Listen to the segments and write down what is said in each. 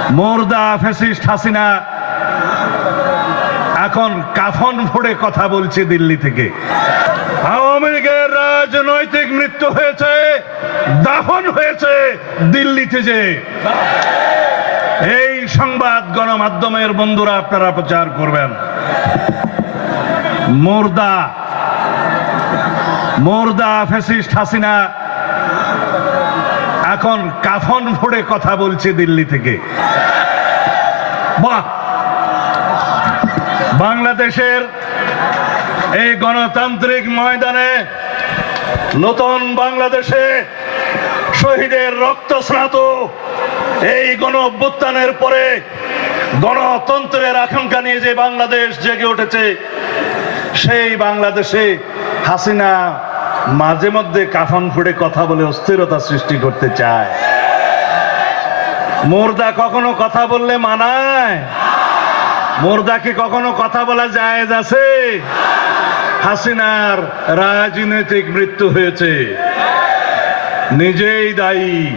মোর্দা fascist Hasina. এখন কাফন ফোড়ে কথা বলছে দিল্লি থেকে। আওয়ামী লীগের রাজনৈতিক মৃত্যু হয়েছে, দাফন হয়েছে দিল্লিতে যে এই সংবাদ গণমাধ্যমের বন্ধুরা আপনারা প্রচার করবেন। মোর্দা মোর্দা ফেসিস্ট হাসিনা এখন কাফন ফোড়ে কথা বলছে দিল্লি থেকে। বাহ! বাংলাদেশের এই গণতান্ত্রিক ময়দানে নতুন বাংলাদেশে শহীদের রক্তস্নাত এই গণ অভ্যুত্থানের পরে গণতন্ত্রের আকাঙ্ক্ষা নিয়ে যে বাংলাদেশ জেগে উঠেছে, সেই বাংলাদেশে হাসিনা মাঝে মধ্যে কাফন ফুড়ে কথা বলে অস্থিরতা সৃষ্টি করতে চায়। মোর্দা কখনো কথা বললে মানায়। মোর্দাকে কখনো কথা বলা যায় আছে। হাসিনার রাজনৈতিক মৃত্যু হয়েছে। নিজেই দায়ী।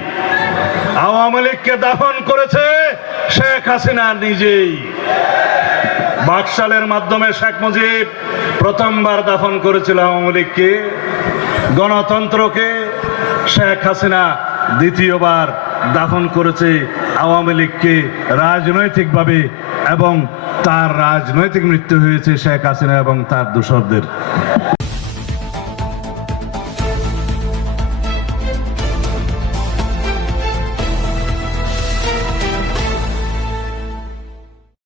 আওয়ামী লীগকে দাফন করেছে শেখ হাসিনা নিজেই। বাকশালের মাধ্যমে শেখ মুজিব প্রথমবার দাফন করেছিল আওয়ামী লীগকে। গণতন্ত্রকে শেখ হাসিনা দ্বিতীয়বার দাফন করেছে আওয়ামী লীগকে রাজনৈতিকভাবে এবং তার রাজনৈতিক মৃত্যু হয়েছে শেখ হাসিনা এবং তার দোসরদের